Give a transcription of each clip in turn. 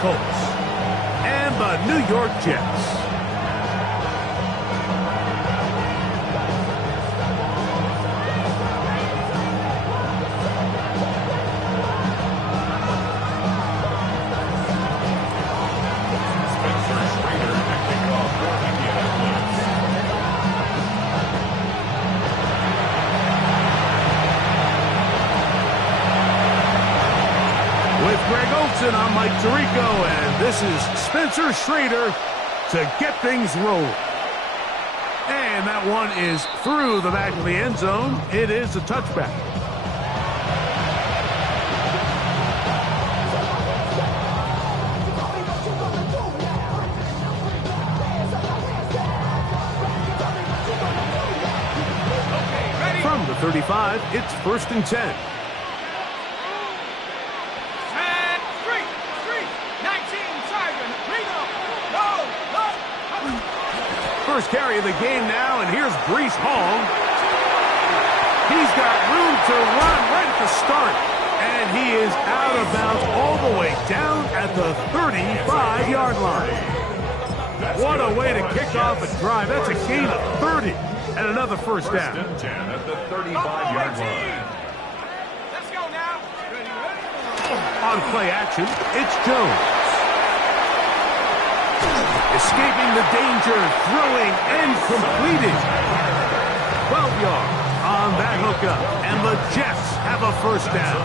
Colts and the New York Jets. I'm Mike Tirico, and this is Spencer Schrader to get things rolling. And that one is through the back of the end zone. It is a touchback. From the 35, it's 1st and 10. First carry of the game now, and here's Breece Hall. He's got room to run right at the start, and he is out of bounds all the way down at the 35-yard line. What a way to kick off a drive. That's a gain of 30 and another first down. First and 10 at the 35-yard line. Let's go now. On play action, it's Jones. Escaping the danger, throwing, and completed. 12 yards on that hookup, and the Jets have a first down.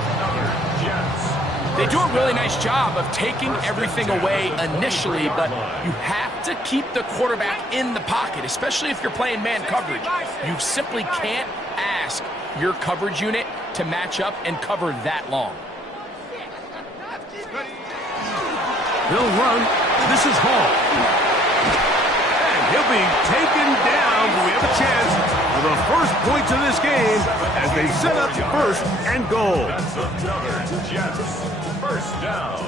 They do a really nice job of taking everything away initially, but you have to keep the quarterback in the pocket, especially if you're playing man coverage. You simply can't ask your coverage unit to match up and cover that long. They'll run. This is Hall. And he'll be taken down. We have a chance for the first points of this game as they set up first and goal. That's another Jets. First down.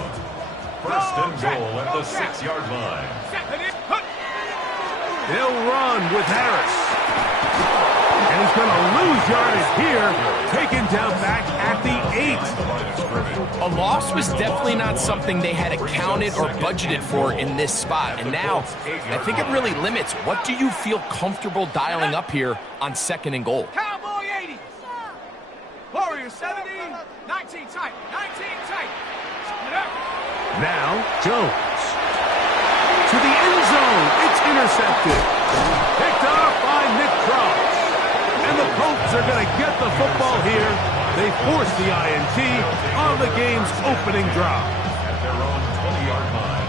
First and goal at the 6-yard line. They'll run with Harris. And he's going to lose yardage here. Taken down back at the 8. A loss was definitely not something they had accounted or budgeted for in this spot. And now, I think it really limits what do you feel comfortable dialing up here on 2nd and goal. Cowboy 80. Warrior 70. 19 tight. 19 tight. Now, Jones. To the end zone. It's intercepted. Picked off by Nick Cross. And the Colts are going to get the football here. They force the INT on the game's opening drive. At their own 20-yard line.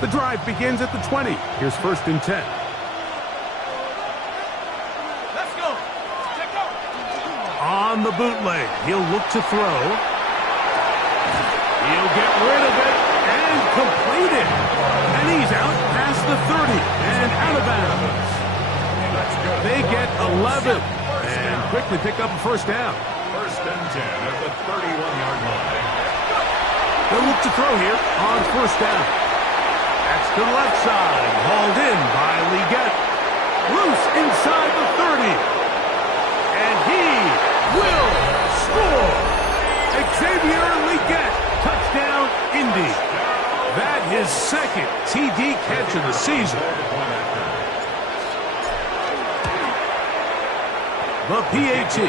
The drive begins at the 20. Here's 1st and 10. Let's go. Let's go. On the bootleg, he'll look to throw. He'll get rid of it and complete it. And he's out past the 30 and out of bounds. They get 11 and quickly pick up a first down. First and 10 at the 31-yard line. They'll look to throw here on first down. That's to the left side. Hauled in by Leggett. Loose inside the 30. And he will score. Xavier Leggett. Touchdown, Indy. That his 2nd TD catch of the season. The PAT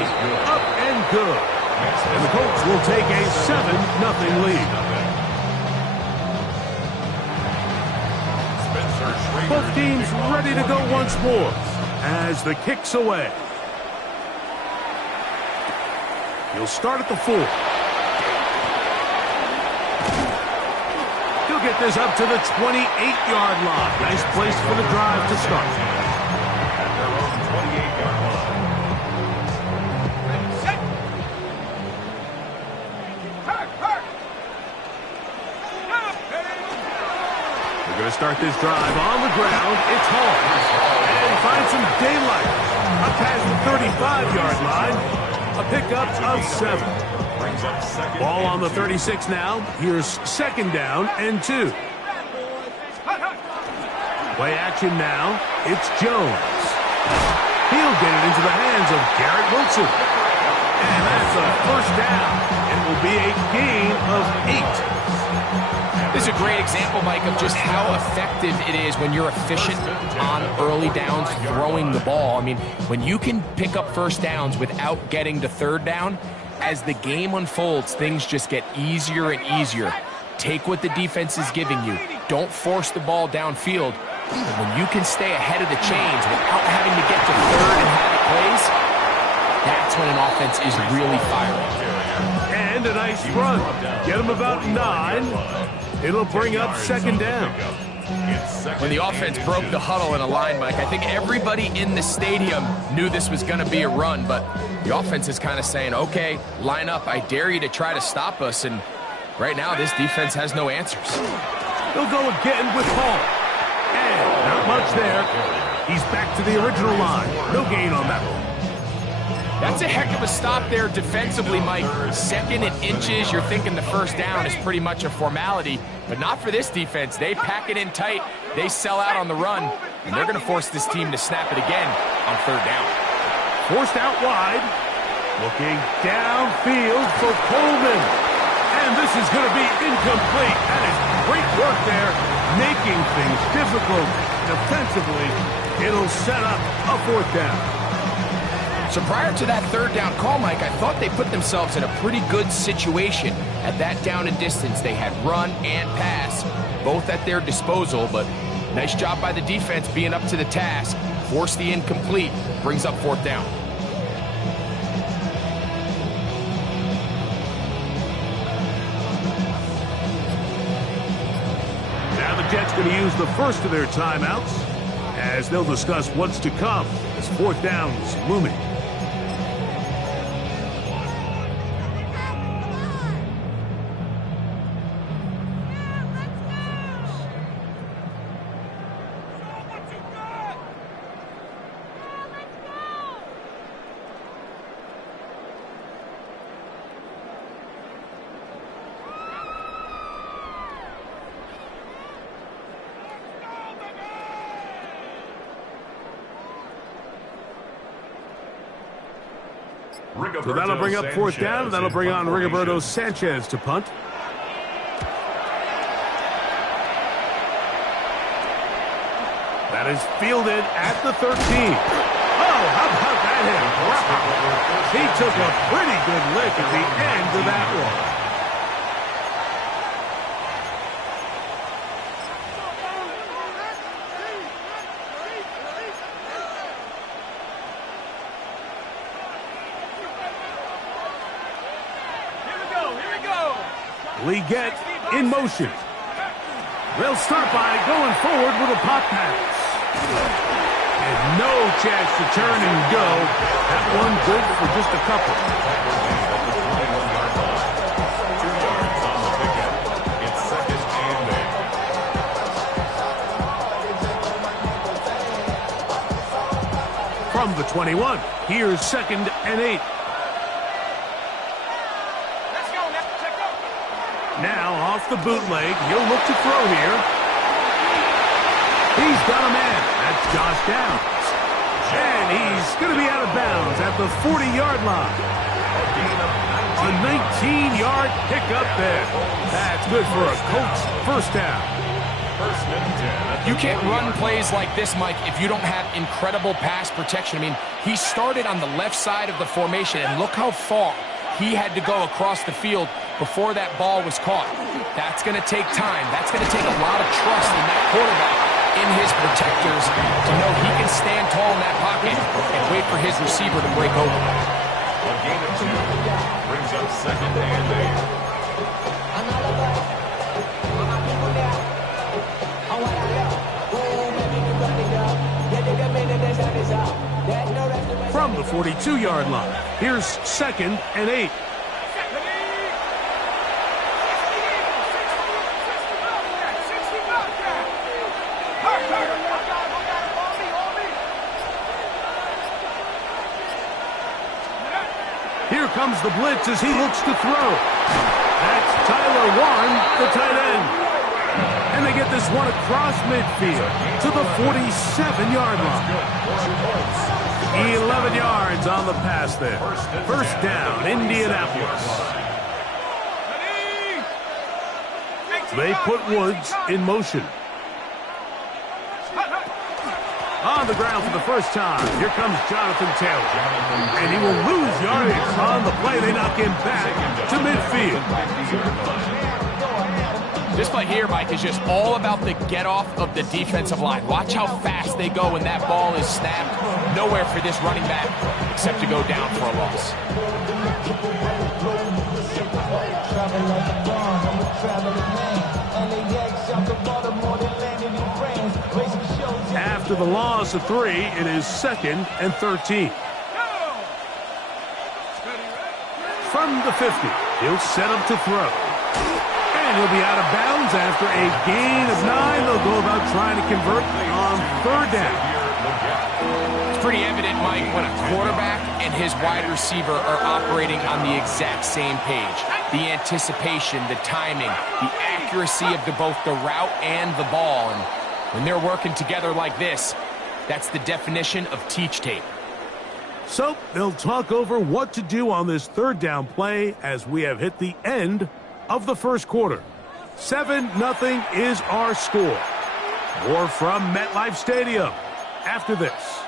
up and good. And the Colts will take a 7-0 lead. Both teams ready to go once more as the kick's away. He'll start at the 4. He'll get this up to the 28-yard line. Nice place for the drive to start. At their own 28-yard line. We're going to start this drive on the ground. It's Hall. And find some daylight. Up past the 35-yard line. A pickup of 7. Ball on the 36 now. Here's 2nd down and 2. Play action now. It's Jones. into the hands of Garrett Wilson. And that's a first down. It will be a gain of 8. This is a great example, Mike, of just how effective it is when you're efficient on early downs throwing the ball. I mean, when you can pick up first downs without getting to third down, as the game unfolds, things just get easier and easier. Take what the defense is giving you. Don't force the ball downfield. And when you can stay ahead of the chains without having to get to third and havoc plays, that's when an offense is really firing. And a nice run. Get him about 9. It'll bring up second down. When the offense broke the huddle in a line, Mike, I think everybody in the stadium knew this was going to be a run, but the offense is kind of saying, okay, line up, I dare you to try to stop us, and right now this defense has no answers. They'll go again with Hall. And not much there. He's back to the original line. No gain on that one. That's a heck of a stop there defensively, Mike. Second and inches, you're thinking the first down is pretty much a formality, but not for this defense. They pack it in tight, they sell out on the run, and they're going to force this team to snap it again on third down. Forced out wide. Looking downfield for Coleman. And this is going to be incomplete. That is great work there, making things difficult defensively. It'll set up a fourth down. So prior to that third down call, Mike, I thought they put themselves in a pretty good situation at that down and distance. They had run and pass, both at their disposal, but nice job by the defense being up to the task. Force the incomplete, brings up fourth down. Now the Jets going to use the first of their timeouts as they'll discuss what's to come as fourth down's looming. So that'll bring up fourth down, and that'll bring on Rigoberto Sanchez to punt. That is fielded at the 13. Oh, how about that hit? Wow. He took a pretty good lick at the end of that one. Leggett in motion. They'll start by going forward with a pop pass. And no chance to turn and go. That one good for just a couple. It's second and 8. From the 21, here's second and 8. Now off the bootleg, he'll look to throw here. He's got a man. That's Josh Downs. And he's going to be out of bounds at the 40-yard line. A 19-yard pickup there. That's good for a Colts first down. You can't run plays like this, Mike, if you don't have incredible pass protection. I mean, he started on the left side of the formation, and look how far he had to go across the field before that ball was caught. That's going to take time. That's going to take a lot of trust in that quarterback, in his protectors, to know he can stand tall in that pocket and wait for his receiver to break over. A gain of 2 brings up second and 8. From the 42-yard line, here's second and 8. Here comes the blitz as he looks to throw. That's Tyler Warren, the tight end. And they get this one across midfield to the 47-yard line. 11 11 yards on the pass there. First down, Indianapolis. They put Woods in motion. On the ground for the first time, here comes Jonathan Taylor. And he will lose yardage on the play. They knock him back to midfield. This play here, Mike, is just all about the get-off of the defensive line. Watch how fast they go when that ball is snapped. Nowhere for this running back except to go down for a loss. After the loss of 3, it is 2nd and 13. From the 50, he'll set up to throw. And he'll be out of bounds after a gain of 9. They'll go about trying to convert on 3rd down. It's pretty evident, Mike, when a quarterback and his wide receiver are operating on the exact same page. The anticipation, the timing, the accuracy of both the route and the ball. And when they're working together like this, that's the definition of teach tape. So they'll talk over what to do on this 3rd down play as we have hit the end of the first quarter. 7-0 is our score. More from MetLife Stadium after this.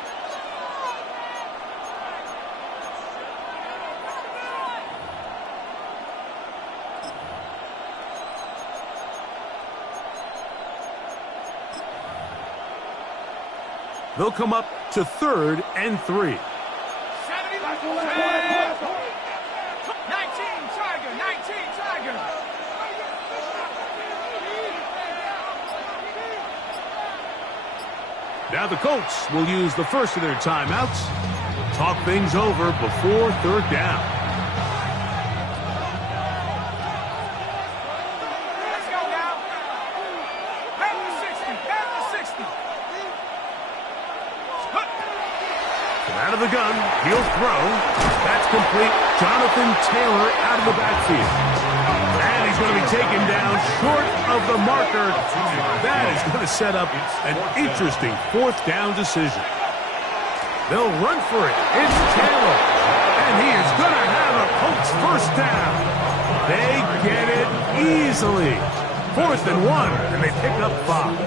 They'll come up to 3rd and 3. 19 Tiger, 19 Tiger. Now the Colts will use the first of their timeouts. Talk things over before 3rd down. Let's go now. Have the 60, have the 60. Out of the gun, he'll throw. That's complete. Jonathan Taylor out of the backfield. And he's going to be taken down short of the marker. That is going to set up an interesting 4th down decision. They'll run for it. It's Taylor. And he is going to have a Colts first down. They get it easily. 4th and 1, and they pick up 5.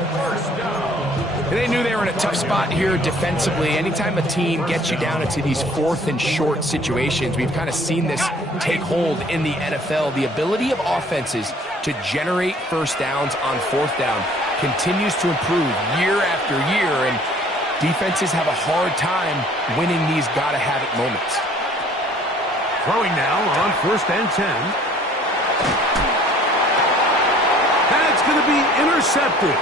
They knew they were in a tough spot here defensively. Anytime a team gets you down into these 4th and short situations, we've kind of seen this take hold in the NFL. The ability of offenses to generate first downs on 4th down continues to improve year after year, and defenses have a hard time winning these gotta-have-it moments. Throwing now on 1st and 10. That's going to be intercepted.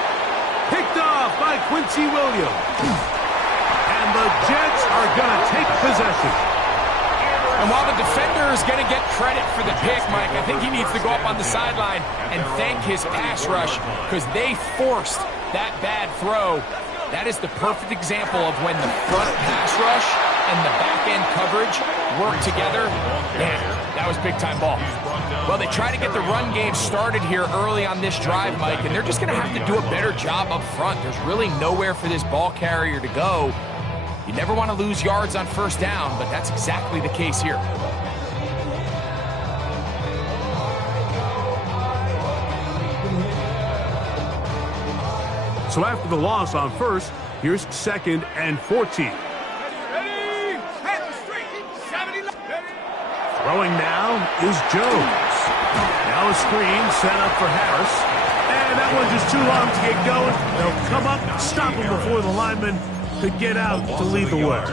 Picked off by Quincy Williams. And the Jets are going to take possession. And while the defender is going to get credit for the pick, Mike, I think he needs to go up on the sideline and thank his pass rush because they forced that bad throw. That is the perfect example of when the front pass rush and the back-end coverage work together. Man, that was big-time ball. Well, they try to get the run game started here early on this drive, Mike, and they're just going to have to do a better job up front. There's really nowhere for this ball carrier to go. You never want to lose yards on 1st down, but that's exactly the case here. So after the loss on 1st, here's 2nd and 14. Ready? Head the street. 70. Ready? Throwing now is Jones. Now a screen set up for Harris. And that one's just too long to get going. They'll come up and stop him before the lineman could get out to lead the way.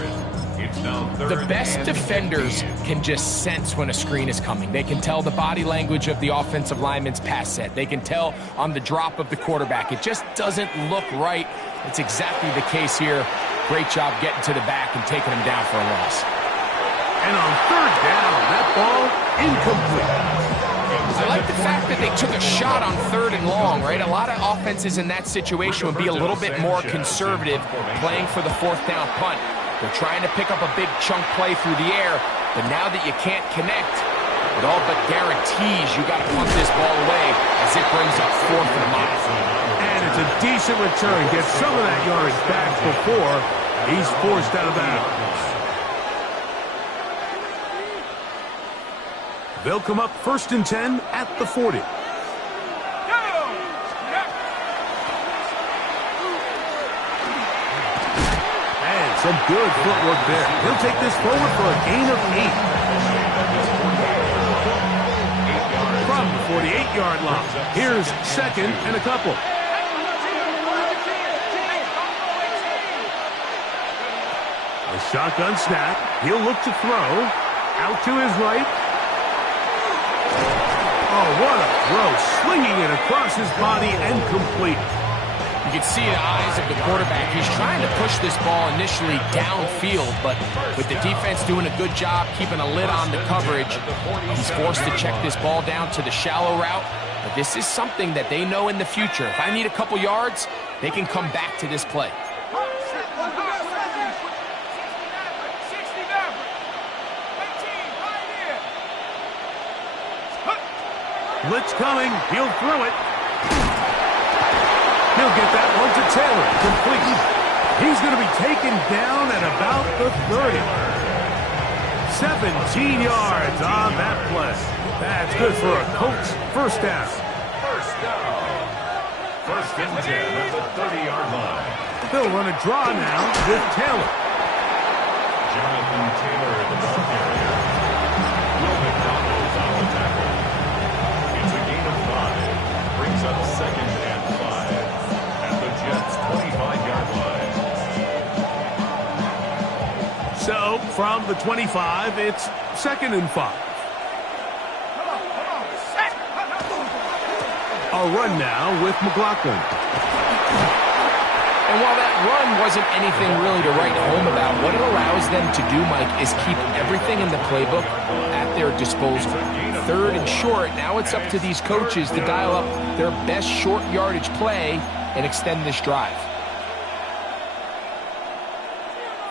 The best defenders can just sense when a screen is coming. They can tell the body language of the offensive lineman's pass set. They can tell on the drop of the quarterback. It just doesn't look right. It's exactly the case here. Great job getting to the back and taking him down for a loss. And on 3rd down, that ball incomplete. I like the fact that they took a shot on 3rd and long, right? A lot of offenses in that situation would be a little bit more conservative playing for the 4th down punt. They're trying to pick up a big chunk play through the air, but now that you can't connect, it all but guarantees you got to punt this ball away as it brings up 4th and mile. And it's a decent return. Get some of that yardage back before he's forced out of bounds. They'll come up 1st and 10 at the 40. And some good footwork there. He'll take this forward for a gain of 8. From the 48-yard line, here's 2nd and a couple. A shotgun snap. He'll look to throw. Out to his right. Oh, what a throw. Slinging it across his body and complete. You can see the eyes of the quarterback. He's trying to push this ball initially downfield, but with the defense doing a good job keeping a lid on the coverage, he's forced to check this ball down to the shallow route. But this is something that they know in the future. If I need a couple yards, they can come back to this play. Blitz coming. He'll throw it. He'll get that one to Taylor. Complete. He's going to be taken down at about the 30. 17 yards on that play. That's good for a Colts first down. First down. 1st and 10 at the 30-yard line. They'll run a draw now with Taylor. Jonathan Taylor in the ball carrier. Will McDonald on the tackle. It's a gain of 5. Brings up 2nd and 5 at the Jets' 25-yard line. So, from the 25, it's 2nd and 5. A run now with McLaughlin. And while that run wasn't anything really to write home about, what it allows them to do, Mike, is keep everything in the playbook at their disposal. 3rd and short, now it's up to these coaches to dial up their best short yardage play and extend this drive.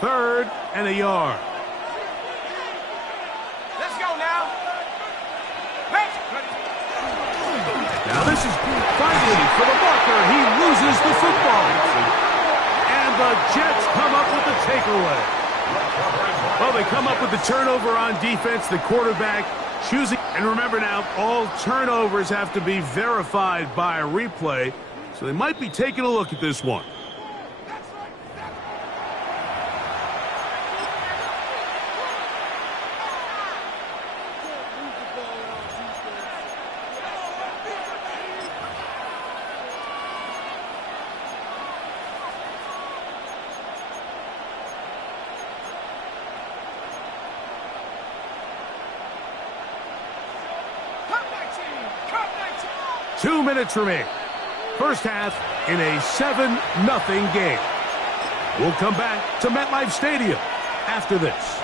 3rd and a yard. Let's go now. Now this is finally for the marker. He loses the football. And the Jets come up with the takeaway. Well, they come up with the turnover on defense. The quarterback choosing. And remember now, all turnovers have to be verified by a replay. So they might be taking a look at this one. Cut 19. 2 minutes remain. First half in a 7-0 game. We'll come back to MetLife Stadium after this.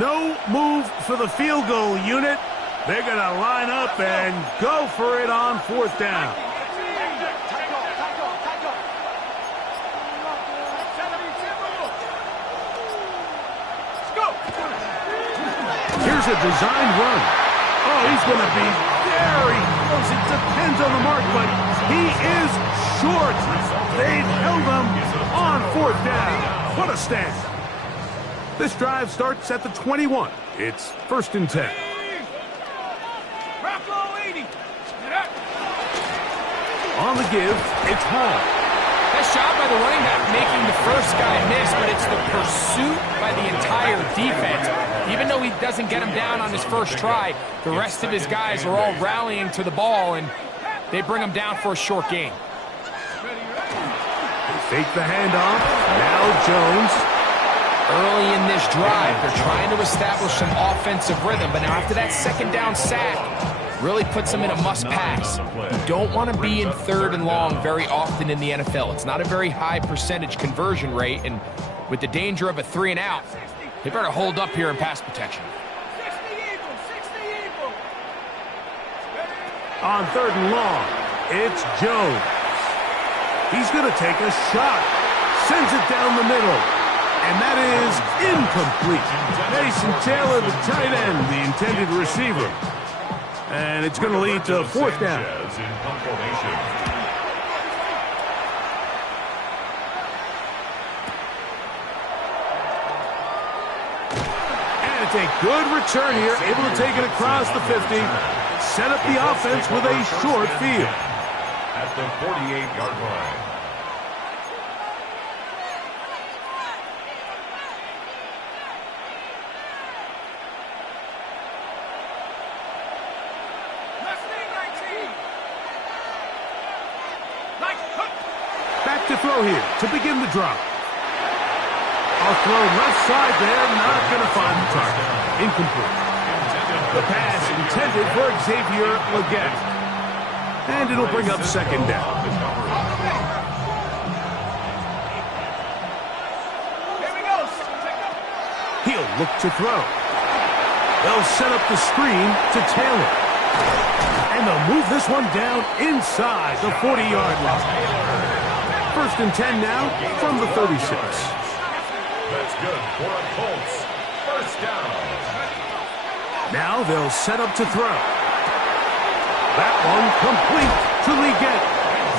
No move for the field goal unit. They're going to line up and go for it on 4th down. Here's a designed run. Oh, he's going to be very close. It depends on the mark, but he is short. They've held him on 4th down. What a stand. This drive starts at the 21. It's 1st and 10. On the give, it's Hall. Nice job by the running back making the first guy miss, but it's the pursuit by the entire defense. Even though he doesn't get him down on his first try, the rest of his guys are all rallying to the ball, and they bring him down for a short gain. Fake the handoff. Now Jones. Early in this drive, they're trying to establish some offensive rhythm, but now after that 2nd down sack, really puts them in a must-pass. You don't want to be in 3rd and long very often in the NFL. It's not a very high percentage conversion rate, and with the danger of a 3 and out, they better hold up here in pass protection. On 3rd and long, it's Jones. He's going to take a shot. Sends it down the middle. And that is incomplete. Mason Taylor, the tight end, the intended receiver. And it's going to lead to fourth down. And it's a good return here, able to take it across the 50. Set up the offense with a short field. At the 48-yard line. Back to throw here to begin the drop. I'll throw left side there, not going to find the target. Incomplete. The pass intended for Xavier Legette. And it'll bring up second down. He'll look to throw. They'll set up the screen to Taylor. And they'll move this one down inside the 40-yard line. First and 10 now from the 36. That's good for a Colts. First down. Now they'll set up to throw. That one complete to Legette.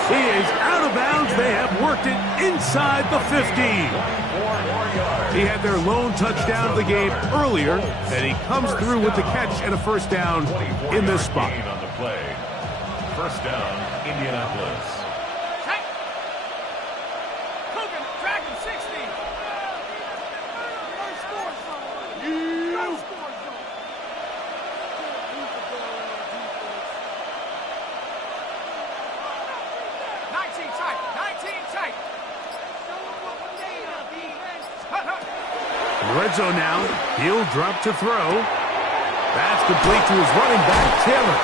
He is out of bounds. They have worked it inside the 50. He had their lone touchdown of the game earlier, and he comes through with the catch and a first down in this spot. On the play. First down, Indianapolis. Red zone now. He'll drop to throw. That's complete to his running back, Taylor.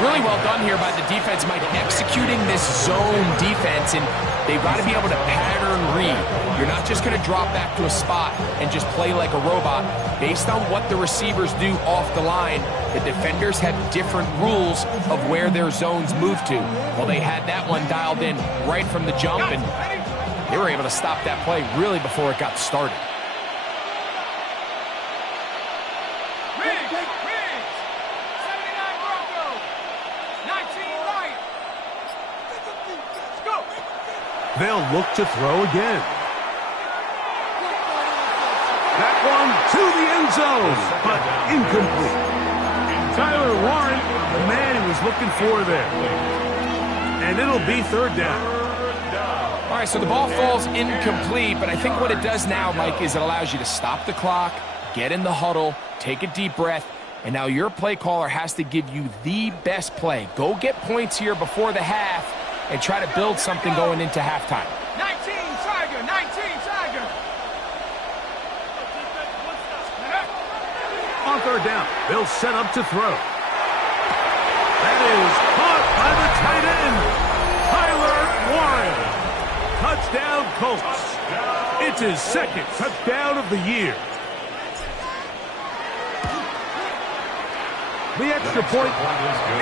Really well done here by the defense, Mike, executing this zone defense, and they've got to be able to pattern read. You're not just going to drop back to a spot and just play like a robot. Based on what the receivers do off the line, the defenders have different rules of where their zones move to. Well, they had that one dialed in right from the jump, and they were able to stop that play really before it got started. They'll look to throw again. That one to the end zone, but incomplete. Tyler Warren, the man he was looking for there. And it'll be third down. All right, so the ball falls incomplete, but I think what it does now, Mike, is it allows you to stop the clock, get in the huddle, take a deep breath, and now your play caller has to give you the best play. Go get points here before the half, and try to build something going into halftime. 19 Tiger, 19 Tiger. On third down, they'll set up to throw. That is caught by the tight end, Tyler Warren. Touchdown, Colts. It's his second touchdown of the year. The extra point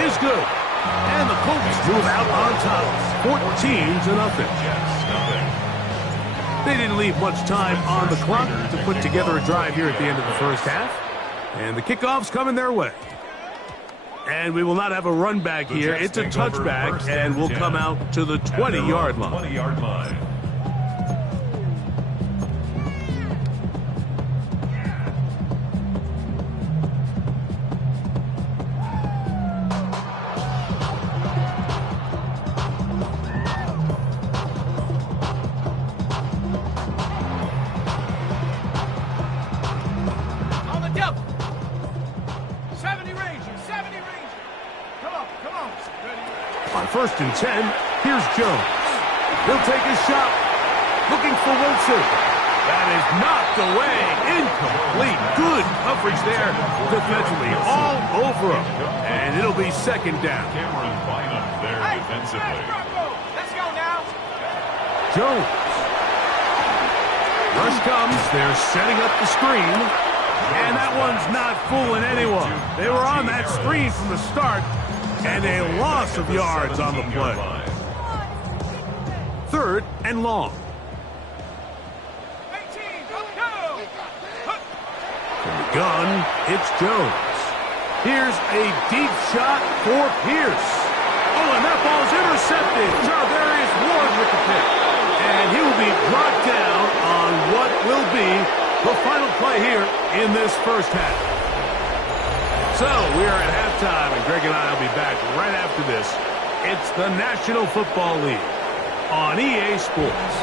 is good. And the Colts move out on top, 14-0. They didn't leave much time on the clock to put together a drive here at the end of the first half. And the kickoff's coming their way. And we will not have a run back here. It's a touchback, and we'll come out to the 20-yard line. First and 10, here's Jones. He'll take his shot, looking for Wilson. That is knocked away, incomplete. Good coverage there defensively, all over him. And it'll be second down. Cameron Bynum there defensively. Let's go now. Jones. Rush comes, they're setting up the screen. And that one's not fooling anyone. They were on that screen from the start. And a loss of yards on the play. Third and long. 18, gun, it's Jones. Here's a deep shot for Pierce. Oh, and that ball's intercepted. Charvarius Ward with the pick. And he will be brought down on what will be the final play here in this first half. So we are at halftime, and Greg and I will be back right after this. It's the National Football League on EA Sports.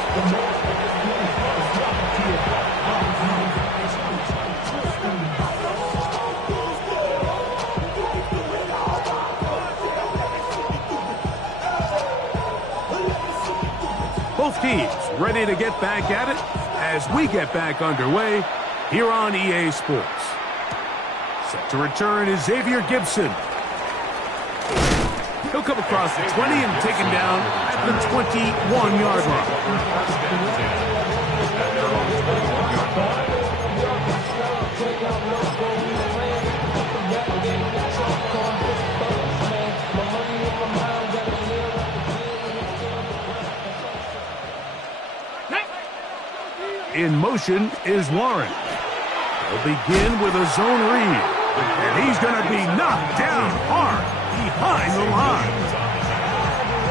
Both teams ready to get back at it as we get back underway here on EA Sports. Set to return is Xavier Gibson. He'll come across the 20 and taken down at the 21-yard line. In motion is Warren. He'll begin with a zone read. And he's going to be knocked down hard behind the line.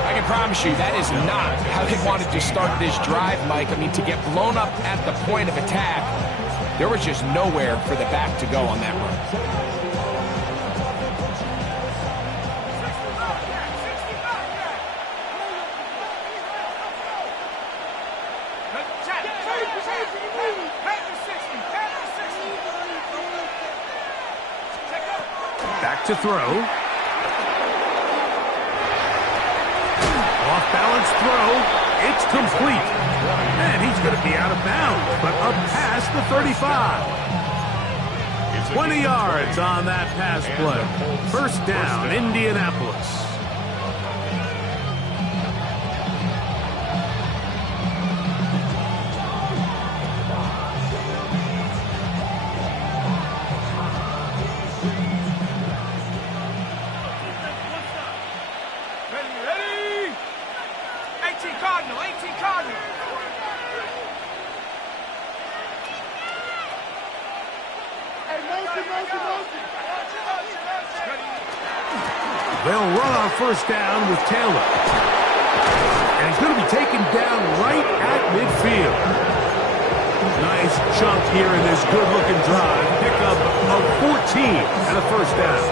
I can promise you that is not how they wanted to start this drive, Mike. I mean, to get blown up at the point of attack, there was just nowhere for the back to go on that run. Back to throw. Off-balance throw. It's complete. And he's going to be out of bounds, but up past the 35. 20 yards on that pass play. First down, Indianapolis. They'll run on first down with Taylor. And he's going to be taken down right at midfield. Nice chunk here in this good-looking drive. Pickup of 14 and a first down.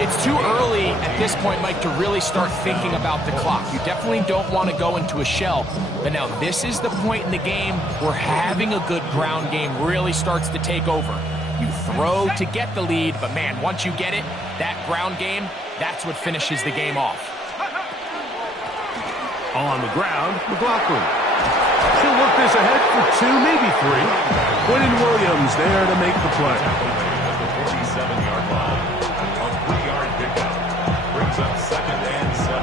It's too early at this point, Mike, to really start thinking about the clock. You definitely don't want to go into a shell. But now this is the point in the game where having a good ground game really starts to take over. You throw to get the lead, but man, once you get it, that ground game, that's what finishes the game off. On the ground, McLaughlin. She'll work this ahead for 2, maybe 3. Quentin Williams there to make the play. At the 47-yard line, a 3-yard pickup brings up second and 7.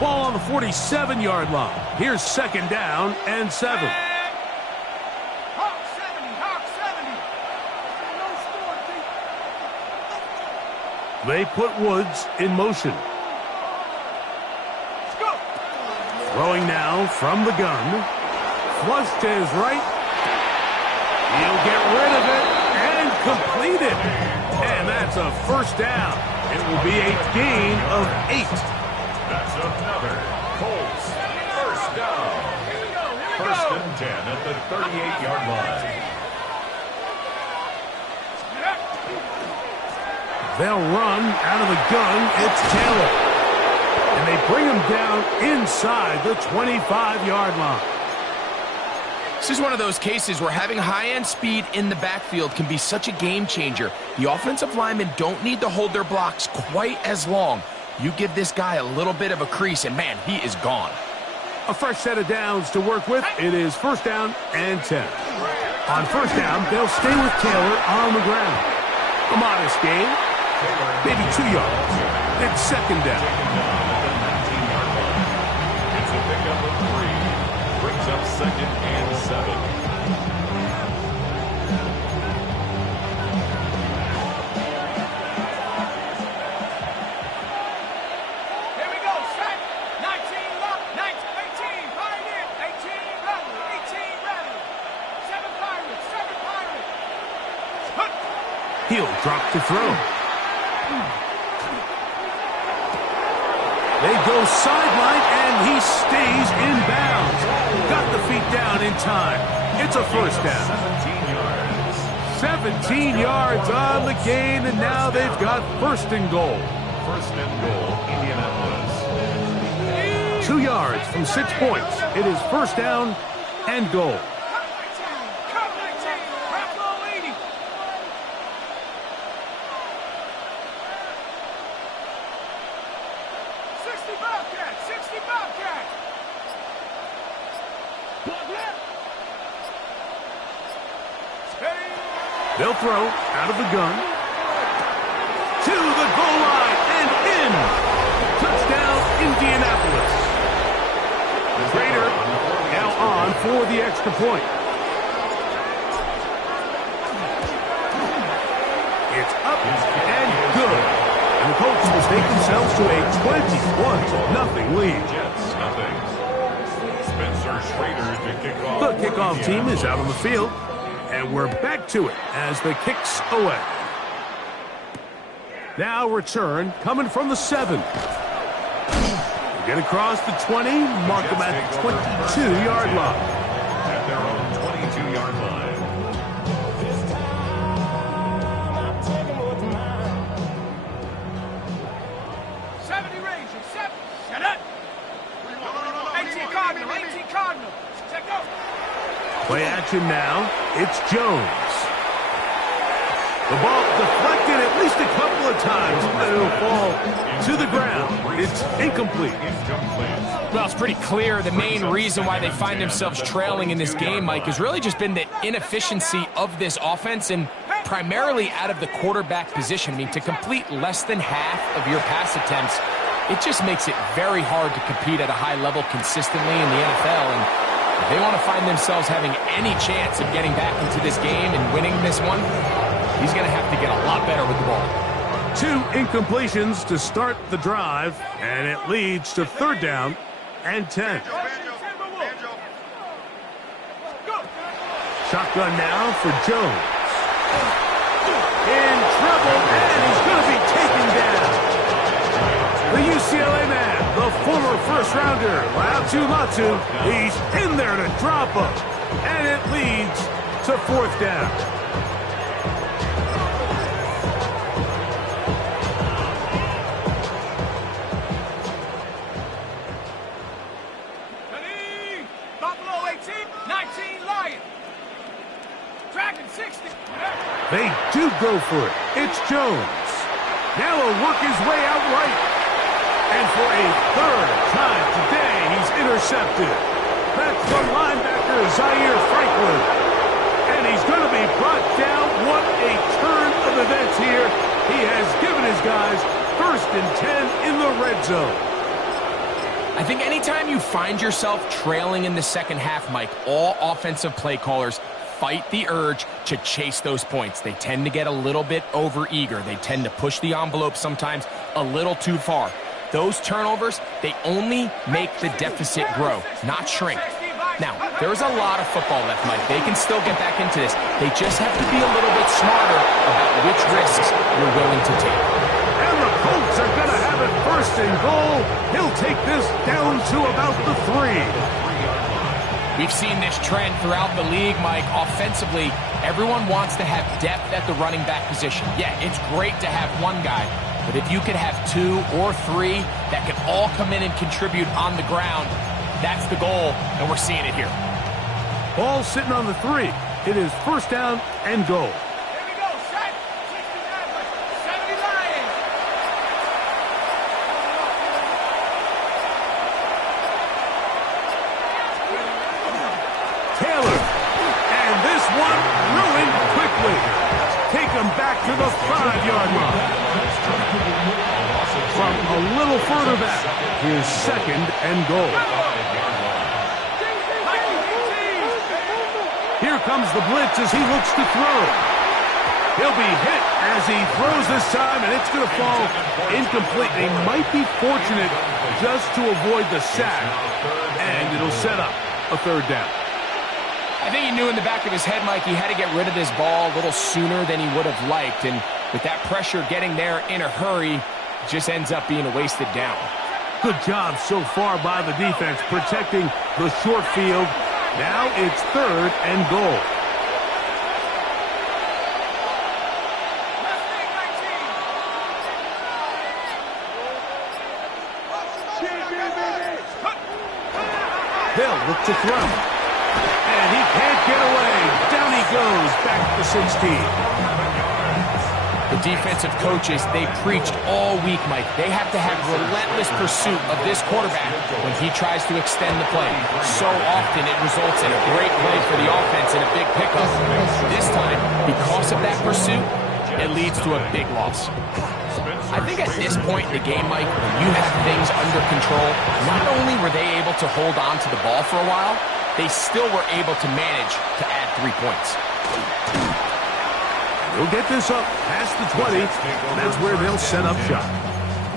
Ball on the 47-yard line. Here's second down and 7. Hawk 70, Hawk 70. They put Woods in motion. Let's go. Throwing now from the gun. Flush to his right. He'll get rid of it and complete it. And that's a first down. It will be a gain of 8. That's another Colts first down. First and 10 at the 38-yard line. They'll run out of the gun. It's Taylor. And they bring him down inside the 25-yard line. This is one of those cases where having high-end speed in the backfield can be such a game changer. The offensive linemen don't need to hold their blocks quite as long. You give this guy a little bit of a crease, and man, he is gone. A fresh set of downs to work with. It is first down and 10. On first down, they'll stay with Taylor on the ground. A modest gain, maybe 2 yards. It's second down. It's a pickup of 3. Brings up second and 7. Here we go, set. 19, lock, 19, 18, right in. 18, level, He'll drop to throw. They go sideline, and he stays in bounds. Got the feet down in time. It's a first down. 17 yards on the gain, and now they've got first and goal. First and goal, Indianapolis. 2 yards from 6 points. It is first down and goal. They'll throw out of the gun. To the goal line and in. Touchdown, Indianapolis. Prater now on for the extra point. It's up and good. And the Colts will take themselves to a 21-0 lead. Jets, nothing. Spencer Schrader to kick off. The kickoff team is out on the field. And we're back to it as the kick's away. Now return coming from the 7. Get across the 20, mark them at the 22-yard line. At their own 22-yard line. Rangers, 7. Shut up. 18 Cardinal, 18 Cardinal. Check go. Play action now. It's Jones. The ball deflected at least a couple of times, but it'll fall to the ground. It's incomplete. Well, it's pretty clear the main reason why they find themselves trailing in this game, Mike, has really just been the inefficiency of this offense and primarily out of the quarterback position. I mean, to complete less than half of your pass attempts, it just makes it very hard to compete at a high level consistently in the NFL. And if they want to find themselves having any chance of getting back into this game and winning this one, he's going to have to get a lot better with the ball. 2 incompletions to start the drive, and it leads to third down and 10. Shotgun now for Jones. In trouble, and he's going to be taken down. The UCLA man, the former first-rounder, Latu, he's in there to drop him, and it leads to fourth down. Buffalo 18, 19 Lion. Dragon 60. They do go for it. It's Jones. Now he'll work his way out right. And for a third time today, he's intercepted. That's from linebacker Zaire Franklin. And he's going to be brought down. What a turn of events here. He has given his guys first and 10 in the red zone. I think anytime you find yourself trailing in the second half, Mike, all offensive play callers fight the urge to chase those points. They tend to get a little bit overeager. They tend to push the envelope sometimes a little too far. Those turnovers, they only make the deficit grow, not shrink. Now, there's a lot of football left, Mike. They can still get back into this. They just have to be a little bit smarter about which risks you're willing to take. And the Colts are going to have it first and goal. He'll take this down to about the 3. We've seen this trend throughout the league, Mike. Offensively, everyone wants to have depth at the running back position. Yeah, it's great to have one guy, but if you could have 2 or 3 that can all come in and contribute on the ground, that's the goal, and we're seeing it here. Ball sitting on the 3. It is first down and goal. Here we go, set. 70 Lions. Taylor. And this one ruined quickly. Take him back to the 5-yard line. From a little further back, here's second and goal. Here comes the blitz as he looks to throw. He'll be hit as he throws this time, and it's going to fall incomplete. They might be fortunate just to avoid the sack, and it'll set up a third down. I think he knew in the back of his head, Mike, he had to get rid of this ball a little sooner than he would have liked. And with that pressure getting there in a hurry, it just ends up being a wasted down. Good job so far by the defense protecting the short field. Now it's 3rd and goal. They'll look to throw. And he can't get away. Down he goes, back to the 16. The defensive coaches, they preached all week, Mike. They have to have relentless pursuit of this quarterback when he tries to extend the play. So often it results in a great play for the offense and a big pickup. This time, because of that pursuit, it leads to a big loss. I think at this point in the game, Mike, when you have things under control, not only were they able to hold on to the ball for a while, they still were able to manage to add 3 points. They'll get this up past the 20. That's where they'll set up shop.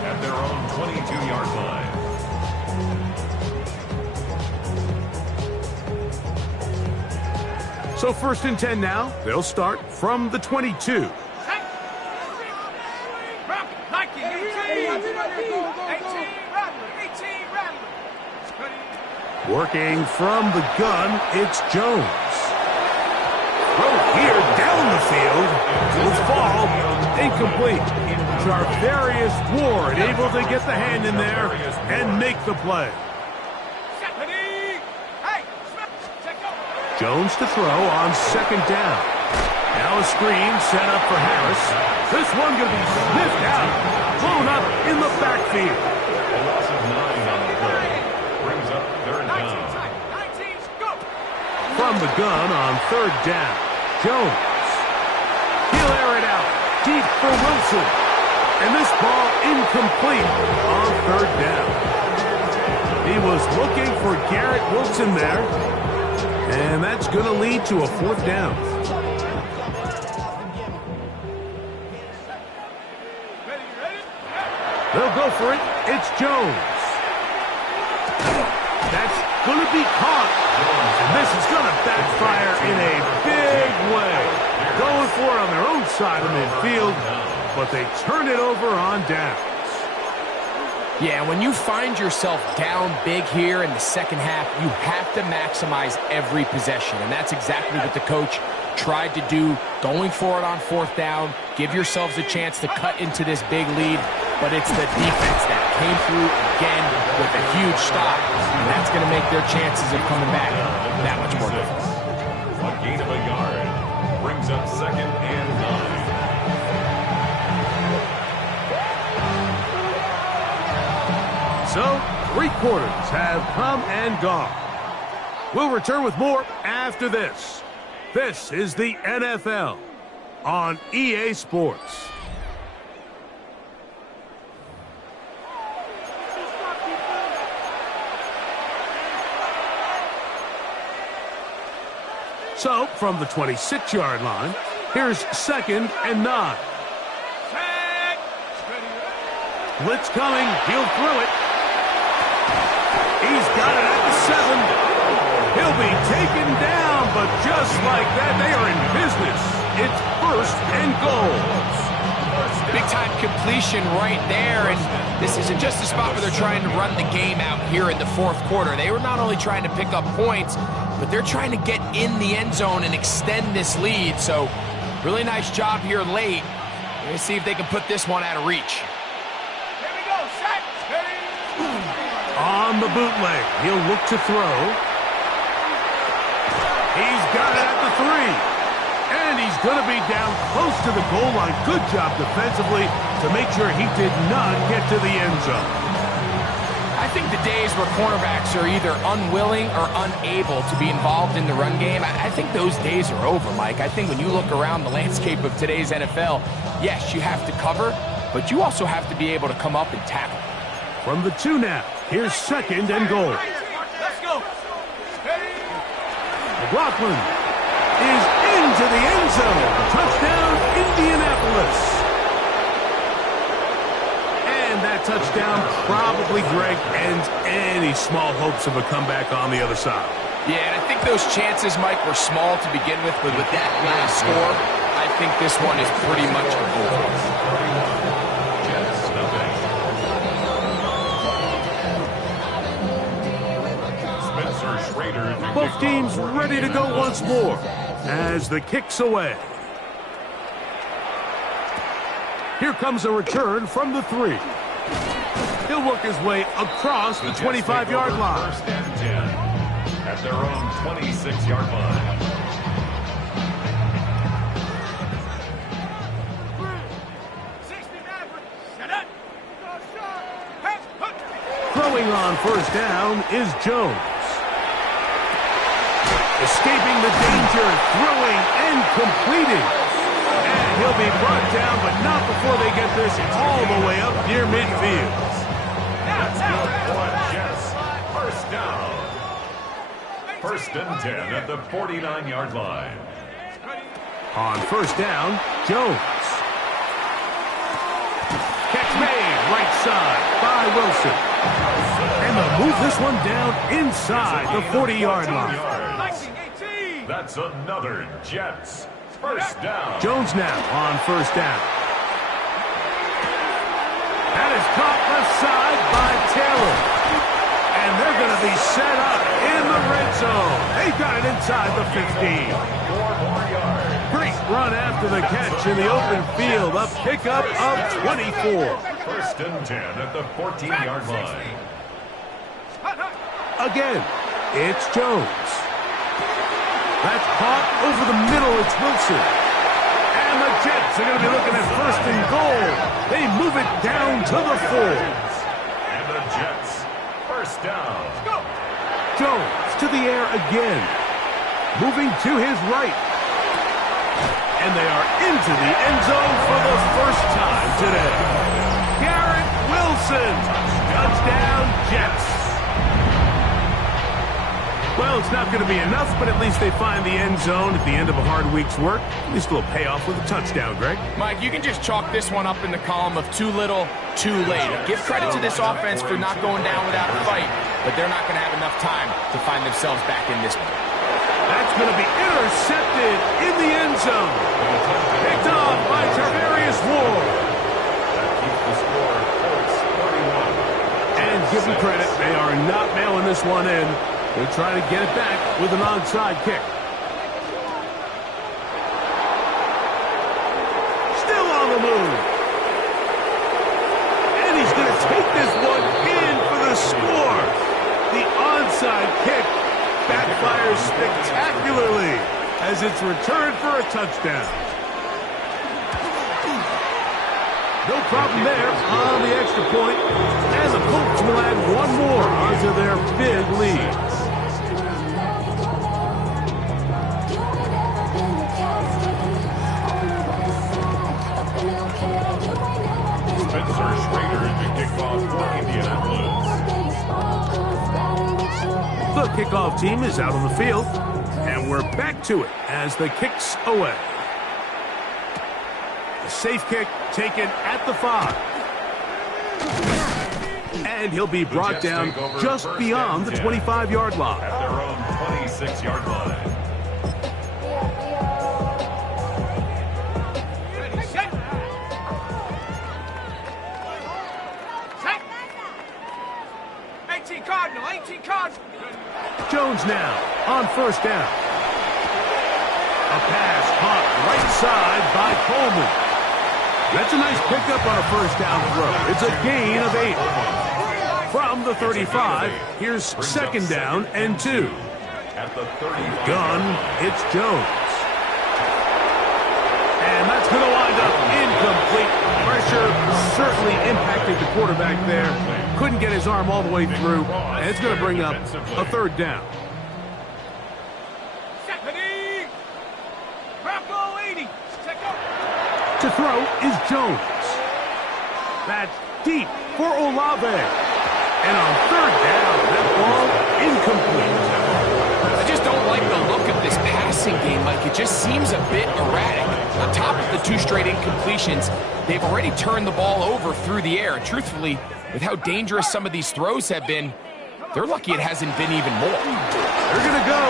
At their own 22-yard line. So 1st and 10 now. They'll start from the 22. Working from the gun, it's Jones. Throw here down the field. Will fall. Incomplete. Charvarius Ward able to get the hand in there and make the play. Jones to throw on 2nd down. Now a screen set up for Harris. This one going to be sniffed out. Blown up in the backfield. A loss of 9 on the play. Brings up 3rd down. From the gun on 3rd down. Jones. He'll air it out. Deep for Wilson. And this ball incomplete on 3rd down. He was looking for Garrett Wilson there. And that's going to lead to a 4th down. They'll go for it. It's Jones. That's going to be caught. And this is going to backfire in a big way. Going for it on their own side of midfield, but they turn it over on downs. Yeah, when you find yourself down big here in the 2nd half, you have to maximize every possession. And that's exactly what the coach tried to do, going for it on 4th down. Give yourselves a chance to cut into this big lead. But it's the defense that came through again with a huge stop. And that's going to make their chances of coming back that much more difficult. A gain of a yard brings up 2nd and 9. So, 3 quarters have come and gone. We'll return with more after this. This is the NFL on EA Sports. So, from the 26-yard line, here's 2nd and 9. Blitz coming. He'll throw it. He's got it at the 7. He'll be taken down, but just like that, they are in business. It's 1st and goal. Big-time completion right there, and this isn't just a spot where they're trying to run the game out here in the 4th quarter. They were not only trying to pick up points, but they're trying to get in the end zone and extend this lead. So, really nice job here late. Let's see if they can put this one out of reach. Here we go, set, On the bootleg, he'll look to throw. He's got it at the 3. And he's going to be down close to the goal line. Good job defensively to make sure he did not get to the end zone. I think the days where cornerbacks are either unwilling or unable to be involved in the run game, I think those days are over, Mike. I think when you look around the landscape of today's NFL, yes, you have to cover, but you also have to be able to come up and tackle. From the 2 now, here's 2nd and goal. Let's go. McLaughlin is into the end zone. Touchdown, Indianapolis. And that touchdown probably, Greg, ends any small hopes of a comeback on the other side. Yeah, and I think those chances, Mike, were small to begin with, but with that last score, I think this one is pretty much over. Both teams ready to go once more as the kick's away. Here comes a return from the 3. He'll work his way across the 25-yard line. First and 10 at their own 26-yard line. Throwing on first down is Jones. Escaping the danger, throwing and completing. And he'll be brought down, but not before they get this all the way up near midfield. That's good for Jets. First down. First and 10 at the 49-yard line. On first down, Jones. Catch made, right side by Wilson. And they'll move this one down inside the 40-yard line. That's another Jets. First down. Jones now on first down. That is caught left side by Taylor. And they're going to be set up in the red zone. They've got it inside the 15. 4 more yards. Great run after the catch in the open field. A pickup of 24. First and 10 at the 14-yard line. Again, it's Jones. That's caught over the middle. It's Wilson. And the Jets are going to be looking at first and goal. They move it down to the 4. And the Jets, first down. Jones to the air again. Moving to his right. And they are into the end zone for the first time today. Garrett Wilson. Touchdown, Jets. Well, it's not going to be enough, but at least they find the end zone at the end of a hard week's work. At least a little payoff with a touchdown, Greg. Mike, you can just chalk this one up in the column of too little, too late. Give credit to this offense for not going down without a fight, but they're not going to have enough time to find themselves back in this one. That's going to be intercepted in the end zone. Picked off by Tarvarius Ward. That keeps the score Colts 31. And give them credit, they are not mailing this one in. They're trying to get it back with an onside kick. Still on the move. And he's going to take this one in for the score. The onside kick backfires spectacularly as it's returned for a touchdown. No problem there on the extra point. And the Colts will add one more onto their big lead. Spencer Schrader to kick off for Indianapolis. The kickoff team is out on the field, and we're back to it as the kick's away. A safe kick taken at the 5. And he'll be brought down just beyond the 25-yard line. At their own 26-yard line. Jones now on first down. A pass caught right side by Coleman. That's a nice pickup on a first down throw. It's a gain of 8. From the 35, here's second down and 2. At the 35. Gun, it's Jones. And that's going to wind up incomplete. Pressure certainly impacted the quarterback there. Couldn't get his arm all the way through. And it's going to bring up a third down. To throw is Jones. That's deep for Olave. And on third down, that ball incomplete. I just don't like the look of this passing game, Mike. It just seems a bit erratic. On top of the 2 straight incompletions, they've already turned the ball over through the air. And truthfully, with how dangerous some of these throws have been, they're lucky it hasn't been even more. They're going to go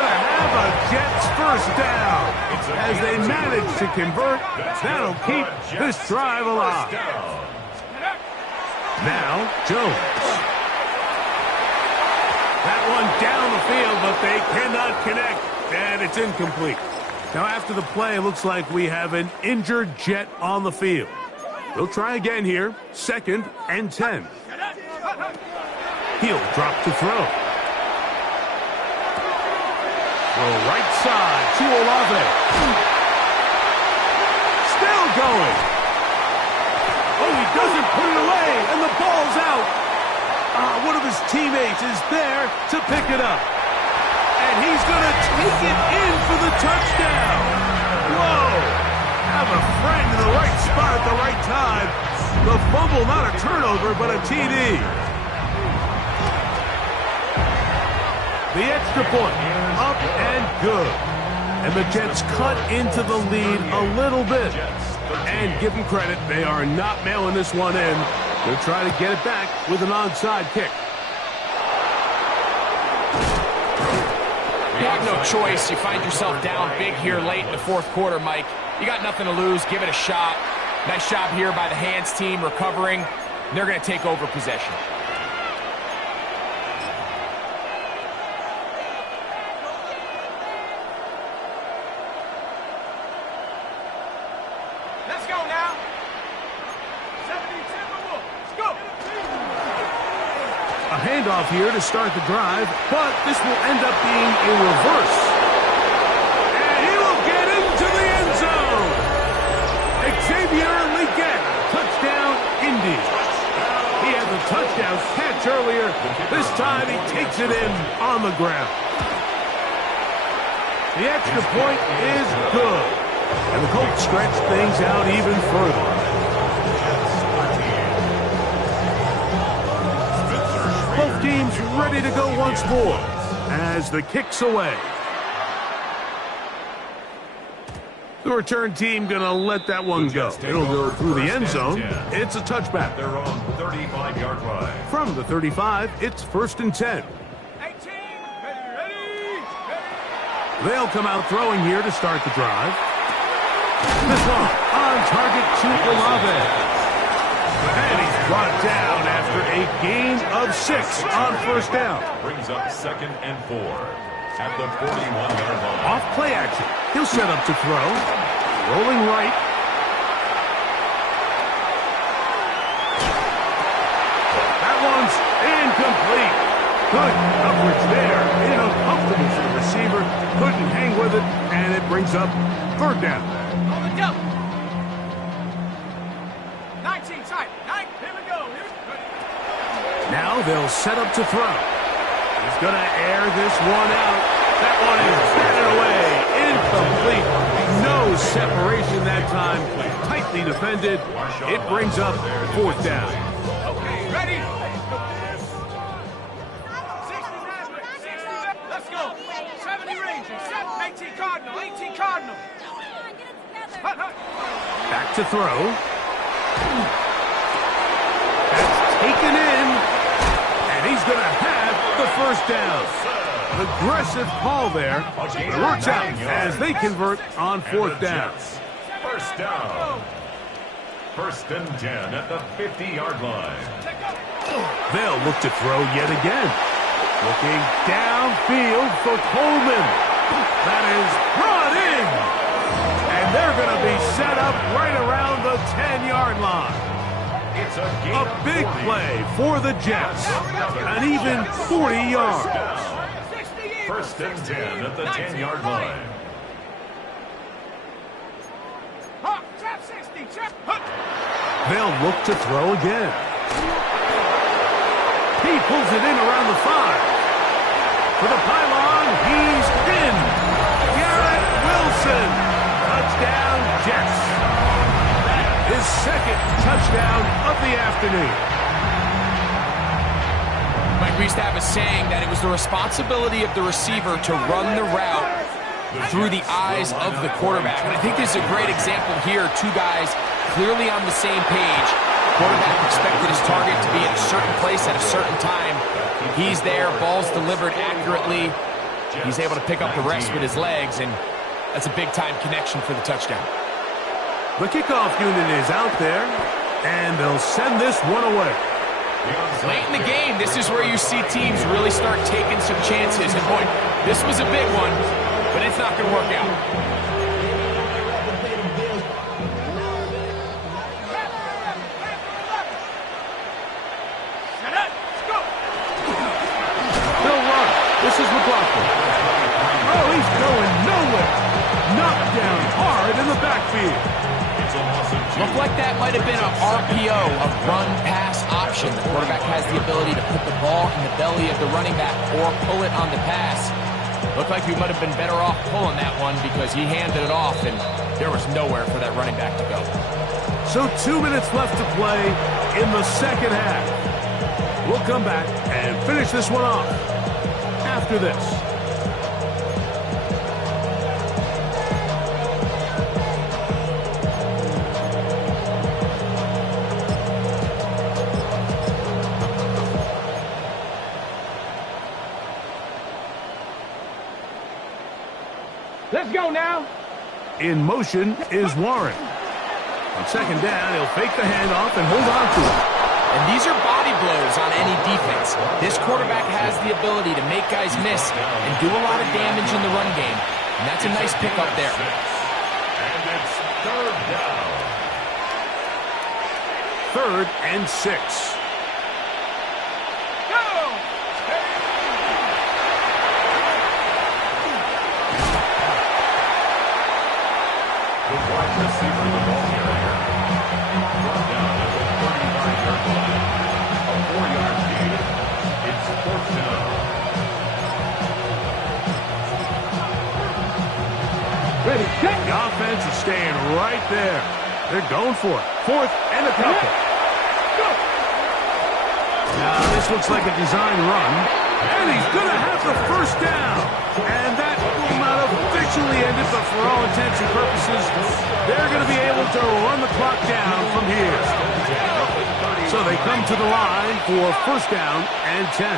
going to have a Jets first down. As they manage to convert, that'll keep this drive alive. Now, Jones. That one down the field, but they cannot connect, and it's incomplete. Now, after the play, it looks like we have an injured Jet on the field. We'll try again here. 2nd and 10. He'll drop to throw. Throw right side to Olave. Still going. Oh, he doesn't put it away, and the ball's out. One of his teammates is there to pick it up. And he's going to take it in for the touchdown. Whoa. Have a friend in the right spot at the right time. The fumble, not a turnover, but a TD. The extra point, up and good. And the Jets cut into the lead a little bit. And give them credit, they are not mailing this one in. They'll try to get it back with an onside kick. You have no choice. You find yourself down big here late in the 4th quarter, Mike. You got nothing to lose. Give it a shot. Nice job here by the hands team recovering. They're going to take over possession. Let's go now. 70 Timberwolves. Let's go. A handoff here to start the drive, but this will end up being a reverse. And he will get into the end zone. Xavier Leggett, touchdown, Indy. He had the touchdown catch earlier. This time he takes it in on the ground. The extra point is good. And the Colts stretch things out even further. Both teams ready to go once more as the kick's away. The return team going to let that one go. It'll go through the end zone. It's a touchback. They're on 35-yard line. From the 35, it's 1st and 10. 18. Ready. They'll come out throwing here to start the drive. This one on target to Olave. And he's brought down after a gain of 6 on 1st down. Brings up 2nd and 4 at the 41-yard line. Off play action. He'll set up to throw. Rolling right. That one's incomplete. Good coverage there. Uncomfortable for the receiver. Couldn't hang with it, and it brings up 3rd down. On the double. 19 tight. Here we go. Now they'll set up to throw. He's going to air this one out. That one is batted away. Incomplete. No separation that time. Tightly defended. It brings up 4th down. Okay, ready? 69. Let's go. 70 Rangers. 18 Cardinal. 18 Cardinal. Back to throw. That's taken in. And he's going to have the 1st down. Aggressive call there. It works out as they convert on 4th down. 1st down. 1st and 10 at the 50-yard line. They'll look to throw yet again. Looking downfield for Coleman. That is brought in. And they're going to be set up right around the 10-yard line. It's A big play for the Jets. An even 40 yards. 1st and 10 at the 10-yard line. They'll look to throw again. He pulls it in around the 5. For the pylon, he's in. Garrett Wilson. Touchdown, Jets. His 2nd touchdown of the afternoon. Mike, we used to have a saying that it was the responsibility of the receiver to run the route through the eyes of the quarterback. And I think this is a great example here. 2 guys clearly on the same page. Quarterback expected his target to be at a certain place at a certain time. He's there. Ball's delivered accurately. He's able to pick up the rest with his legs, and that's a big-time connection for the touchdown. The kickoff unit is out there, and they'll send this one away. Late in the game, this is where you see teams really start taking some chances. And boy, this was a big one, but it's not going to work out. They'll run. This is McLaughlin. Oh, he's going nowhere. Knocked down hard in the backfield. Looked like that might have been an RPO, a run-pass option. The quarterback has the ability to put the ball in the belly of the running back or pull it on the pass. Looked like he might have been better off pulling that one because he handed it off, and there was nowhere for that running back to go. So 2 minutes left to play in the second half. We'll come back and finish this one off after this. Let's go now. In motion is Warren. On second down, he'll fake the handoff and hold on to it. And these are body blows on any defense. This quarterback has the ability to make guys miss and do a lot of damage in the run game. And that's a nice pickup there. And it's third down. 3rd and 6. The wide receiver, the ball carrier. Brought down at the 39-yard line. A 4-yard gain. It's 4th down. Ready, set. The offense is staying right there. They're going for it. 4th and a couple. Go. Now this looks like a design run. And he's going to have the first down. And that will not officially end it, but for all intents and purposes, they're going to be able to run the clock down from here. So they come to the line for first down and 10.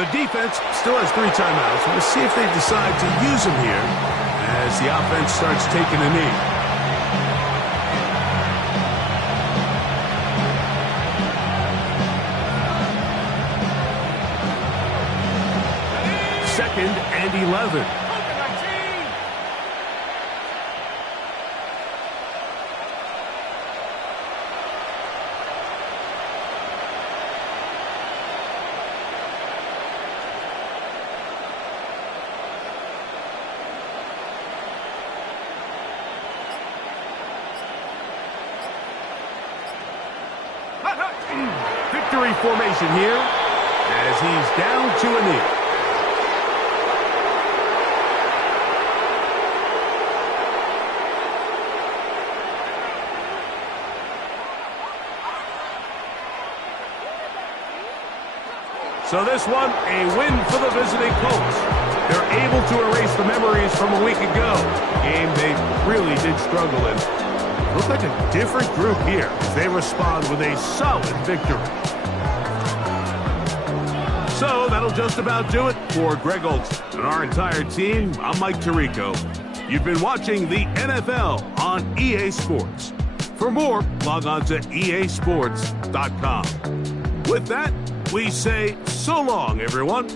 The defense still has 3 timeouts. We'll see if they decide to use them here as the offense starts taking a knee. Second and 11. Victory formation here as he's down to a knee. So this one, a win for the visiting Colts. They're able to erase the memories from a week ago. A game they really did struggle in. Looks like a different group here as they respond with a solid victory. So that'll just about do it for Greg Olson and our entire team. I'm Mike Tirico. You've been watching the NFL on EA Sports. For more, log on to easports.com. With that, we say so long, everyone.